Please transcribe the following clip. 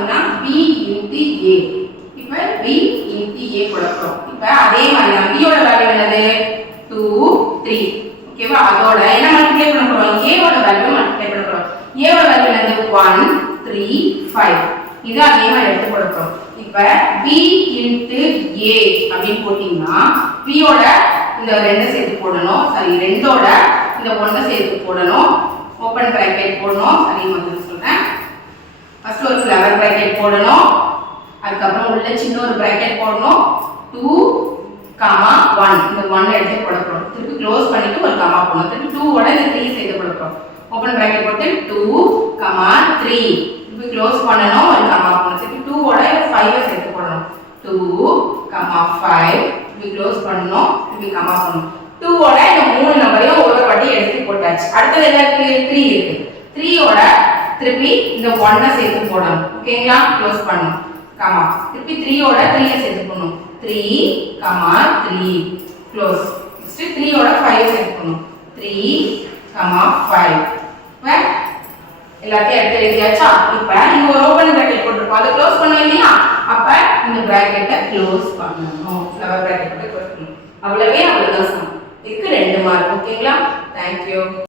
பார்த்தீங்கன்னா B into ஏ இப்போ B into ஏ கொடுக்குறோம். இப்போ அதே மாதிரி தான் பியோட வேல்யூ என்னது? டூ த்ரீ ஓகேவா அதோட என்ன மல்டிப்ளை பண்ண போகிறோம் ஏவோட வேல்யூ மல்டிப்ளை பண்ண போகிறோம் ஏவோட வேல்யூ என்னது? ஒன் த்ரீ ஃபைவ் இது அதே மாதிரி எடுத்து கொடுக்குறோம். இப்போ பி இன்ட்டு ஏ அப்படின்னு போட்டிங்கன்னா பியோட இந்த ரெண்டை சேர்த்து போடணும். சாரி ரெண்டோட இந்த ஒன்றை சேர்த்து போடணும். ஓப்பன் ப்ராக்கெட் போடணும். சரி மாதிரி சொல்கிறேன் ஃபர்ஸ்ட் ஒரு ஃப்ளவர் ப்ராக்கெட் போடணும். அதுக்கப்புறம் உள்ள சின்ன ஒரு ப்ராக்கெட் போடணும். டூ காமா ஒன் இந்த ஒன் எடுத்து போட போகிறோம் திருப்பி க்ளோஸ் பண்ணிட்டு ஒரு காமா போடணும். திருப்பி டூவோட இந்த த்ரீ சேர்த்து போட போகிறோம் ஓப்பன் ப்ராக்கெட் போட்டு டூ காமா த்ரீ திருப்பி க்ளோஸ் பண்ணணும். ஒரு காமா போடணும். திருப்பி டூவோட ஃபைவ் சேர்த்து போடணும். டூ காமா ஃபைவ் திருப்பி க்ளோஸ் பண்ணணும். திருப்பி காமா பண்ணணும் டூவோட இந்த மூணு நம்பரையும் ஒரு வாட்டி எடுத்து போட்டாச்சு. அடுத்தது என்ன இருக்கு? த்ரீ இருக்கு. த்ரீயோட திருப்பி இந்த ஒன்னை சேர்த்து போடணும். ஓகேங்களா க்ளோஸ் பண்ணணும். கமா திருப்பி த்ரீயோட த்ரீயை சேர்த்து பண்ணும் three comma three close next த்ரீயோட ஃபைவ் சேர்த்து பண்ணும் த்ரீ கமா ஃபைவ் எல்லாத்தையும் எடுத்து எழுதியாச்சா? இப்போ நீங்க ஒரு ஓப்பன் பிராக்கெட் போட்டிருப்போம் அதை க்ளோஸ் பண்ணோம் இல்லையா? அப்ப இந்த பிராக்கெட்டை க்ளோஸ் பண்ணணும். ஃப்ளவர் பிராக்கெட் போட்டு க்ளோஸ் பண்ணணும். அவ்வளவே அவ்வளவுதான் இதுக்கு ரெண்டு மார்க் ஓகேங்களா தேங்க்யூ